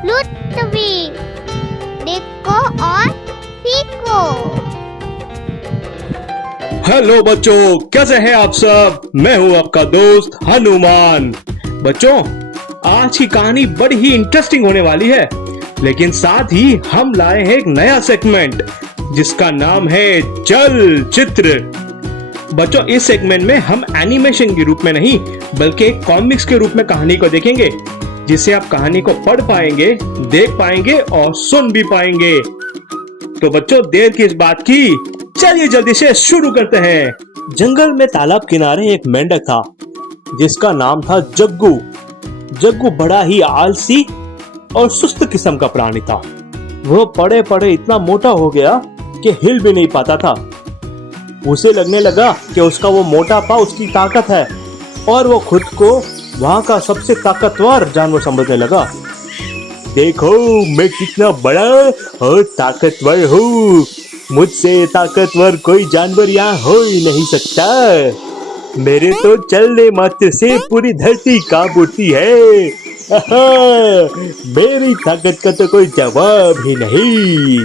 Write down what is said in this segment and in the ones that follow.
लुत्फी। देखो और सीखो। हेलो बच्चों, कैसे हैं आप सब। मैं हूं आपका दोस्त हनुमान। बच्चों, आज की कहानी बड़ी ही इंटरेस्टिंग होने वाली है, लेकिन साथ ही हम लाए हैं एक नया सेगमेंट जिसका नाम है चल चित्र। बच्चों, इस सेगमेंट में हम एनिमेशन के रूप में नहीं बल्कि एक कॉमिक्स के रूप में कहानी को देखेंगे, जिससे आप कहानी को पढ़ पाएंगे, देख पाएंगे और सुन भी पाएंगे। तो बच्चों, देर किस बात की, चलिए जल्दी से शुरू करते हैं। जंगल में तालाब किनारे एक मेंढक था जिसका नाम था जग्गू। जग्गू बड़ा ही आलसी और सुस्त किस्म का प्राणी था। वो पड़े पड़े इतना मोटा हो गया कि हिल भी नहीं पाता था। उसे लगने लगा कि उसका वो मोटापा उसकी ताकत है और वो खुद को वहां का सबसे ताकतवर जानवर समझने लगा। देखो, मैं कितना बड़ा और ताकतवर हूँ। मुझसे ताकतवर कोई जानवर यहाँ हो ही नहीं सकता। मेरे तो चलने मात्र से पूरी धरती कांप उठती है। मेरी ताकत का तो कोई जवाब ही नहीं।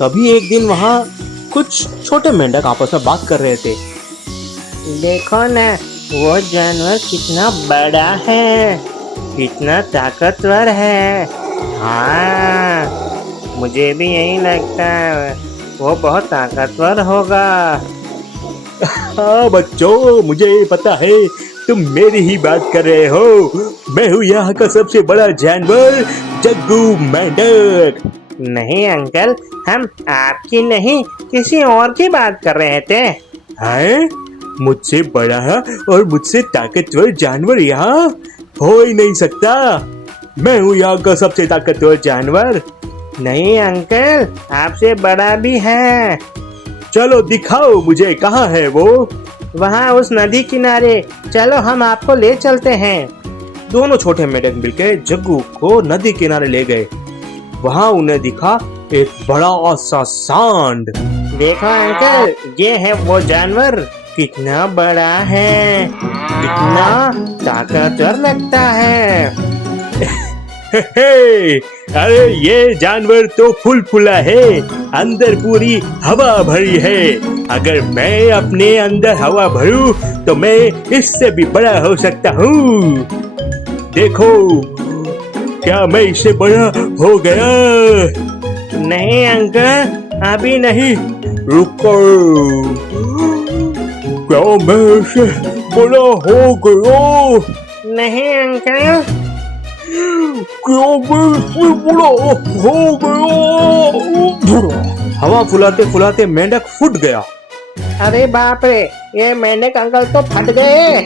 तभी एक दिन वहाँ कुछ छोटे मेंढक आपस में बात कर रहे थे। देखो ना, वो जानवर कितना बड़ा है, कितना ताकतवर है। हाँ, मुझे भी यही लगता है, वो बहुत ताकतवर होगा। हाँ बच्चों, मुझे पता है तुम मेरी ही बात कर रहे हो। मैं हूँ यहाँ का सबसे बड़ा जानवर, जग्गू मेंढक। नहीं अंकल, हम आपकी नहीं किसी और की बात कर रहे थे। हैं? मुझसे बड़ा और मुझसे ताकतवर जानवर यहाँ हो ही नहीं सकता। मैं हूँ यहाँ का सबसे ताकतवर जानवर। नहीं अंकल, आपसे बड़ा भी है। चलो दिखाओ मुझे, कहाँ है वो। वहाँ उस नदी किनारे, चलो हम आपको ले चलते हैं। दोनों छोटे मेंढक मिलकर जग्गू को नदी किनारे ले गए। वहाँ उन्हें दिखा एक बड़ा सा सांड। देखो अंकल, ये है वो जानवर, कितना बड़ा है, कितना ताकतवर लगता है। अरे ये जानवर तो फुल फुला है, अंदर पूरी हवा भरी है। अगर मैं अपने अंदर हवा भरूं तो मैं इससे भी बड़ा हो सकता हूँ। देखो, क्या मैं इससे बड़ा हो गया। नहीं अंकल, अभी नहीं। रुको, क्या मैं इससे बड़ा हो गया। नहीं अंकल, क्या मैं इससे बड़ा हो गया। हवा फुलाते फुलाते मेंढक फूट गया। अरे बाप रे, ये मेंढक अंकल तो फट गए।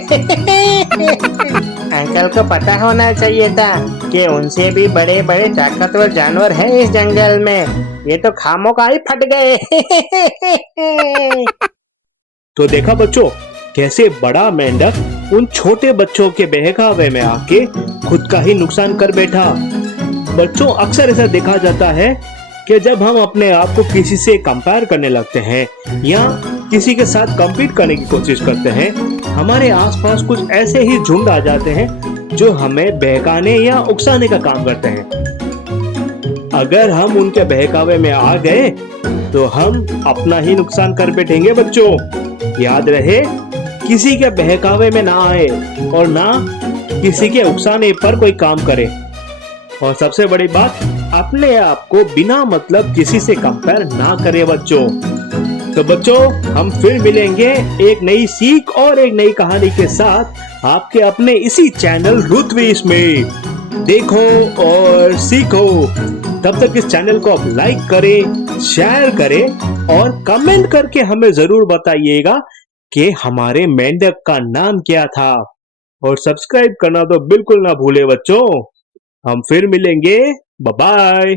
अंकल को पता होना चाहिए था कि उनसे भी बड़े बड़े ताकतवर जानवर हैं इस जंगल में। ये तो खामोका ही फट गए। तो देखा बच्चों, कैसे बड़ा मेंढक उन छोटे बच्चों के बहकावे में आके खुद का ही नुकसान कर बैठा। बच्चों, अक्सर ऐसा देखा जाता है कि जब हम अपने आप को किसी से कंपेयर करने लगते हैं या किसी के साथ कम्पीट करने की कोशिश करते हैं, हमारे आसपास कुछ ऐसे ही झुंड आ जाते हैं जो हमें बहकाने या उकसाने का काम करते हैं। अगर हम उनके बहकावे में आ गए तो हम अपना ही नुकसान कर बैठेंगे। बच्चों, याद रहे, किसी के बहकावे में ना आए और ना किसी के उकसाने पर कोई काम करे। और सबसे बड़ी बात, अपने आप को बिना मतलब किसी से कंपेयर ना करें बच्चों। तो बच्चों, हम फिर मिलेंगे एक नई सीख और एक नई कहानी के साथ आपके अपने इसी चैनल रुतविश में। देखो और सीखो। तब तक इस चैनल को आप लाइक करें, शेयर करें और कमेंट करके हमें जरूर बताइएगा कि हमारे मेंढक का नाम क्या था। और सब्सक्राइब करना तो बिल्कुल ना भूले बच्चों। हम फिर मिलेंगे। Bye bye.